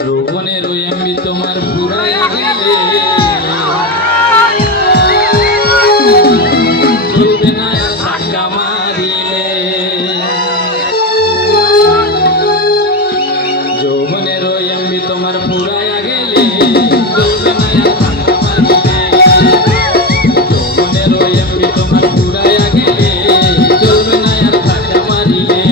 যৌবনের ওই এমবি তোমার ফুরাইয়া গেলে চলবে না আর ধাক্কা মারিলে। যৌবনের ওই এমবি তোমার ফুরাইয়া গেলে চলবে না আর ধাক্কা মারিলে। যৌবনের ওই এমবি তোমার ফুরাইয়া গেলে চলবে না আর ধাক্কা মারিলে।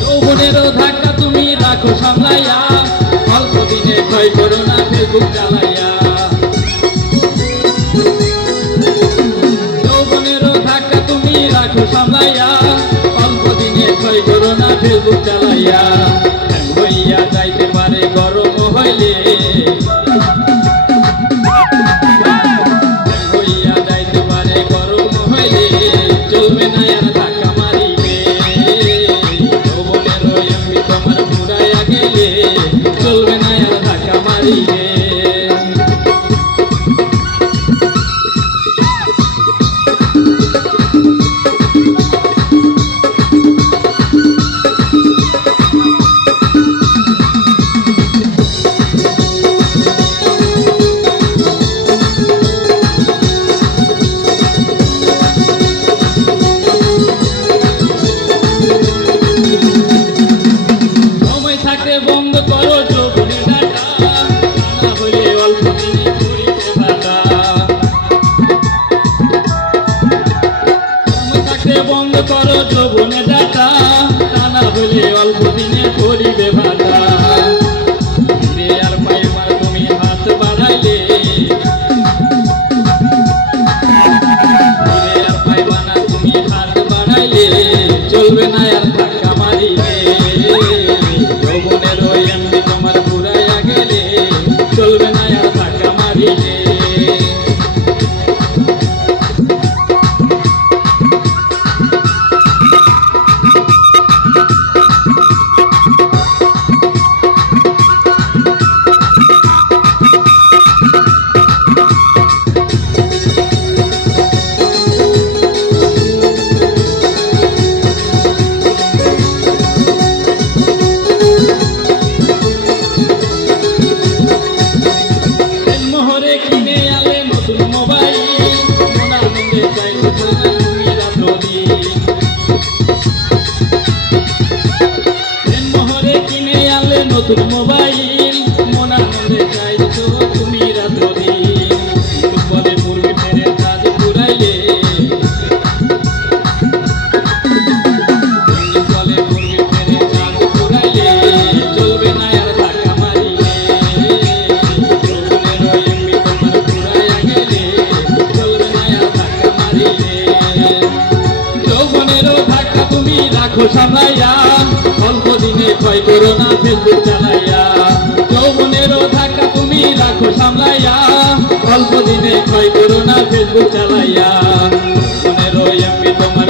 যৌবনেরও ধাক্কা তুমি রাখো সামলাইয়া, অল্প দিনে ক্ষয় করো না ফেসবুক চালাইয়া। যৌবনেরও ধাক্কা তুমি রাখো সামলাইয়া, অল্প দিনে ক্ষয় করো না ফেসবুক চালাইয়া। হইয়া যাইতে পারে গরম হইলে, হইয়া যাইতে পারে গরম হইলে চলবে না আর ধাক্কা মারিলে। যৌবনের ওই এমবি তোমার ফুরাইয়া গেলে চলবে না আর ধাক্কা মারিলে। থাকতে বন্ধ করো যৌবনের ডাটা, না হলে অল্প দিনে করিতে ভাটা। থাকতে বন্ধ করো যৌবনের ডাটা, না হলে অল্প দিনে করিবে ভাটা। ফিরে আর পাইবার তুমি হাত বাড়াইলে, ফিরে আর পাইবা না তুমি হাত বাড়াইলে চলবে না আর ধাক্কা মারিলে। যৌবনের ওই এমবি তোমার ফুরাইয়া গেলে চলবে না আর ধাক্কা মারিলে। কিনে আলে নতুন মোবাইল, মন আনন্দে চাইছো না তুমি রাতদিন। মোহরে কিনে আলে নতুন মোবাইল, মন আনন্দে চাইছো তুমি রাতদিন। বলে পূর্বে ফেরে কাজ ফুরাইলে, বলে পূর্বে ফেরে কাজ ফুরাইলে চলবে না আর ধাক্কা মারিলে। যৌবনেরও ধাক্কা তুমি রাখো সামলাইয়া, অল্প দিনে ক্ষয় করো না ফেসবুক চালাইয়া। যৌবনেরও ধাক্কা তুমি রাখো সামলাইয়া, অল্প দিনে ক্ষয় করো না ফেসবুক চালাইয়া। যৌবনেরও এমবি তোমার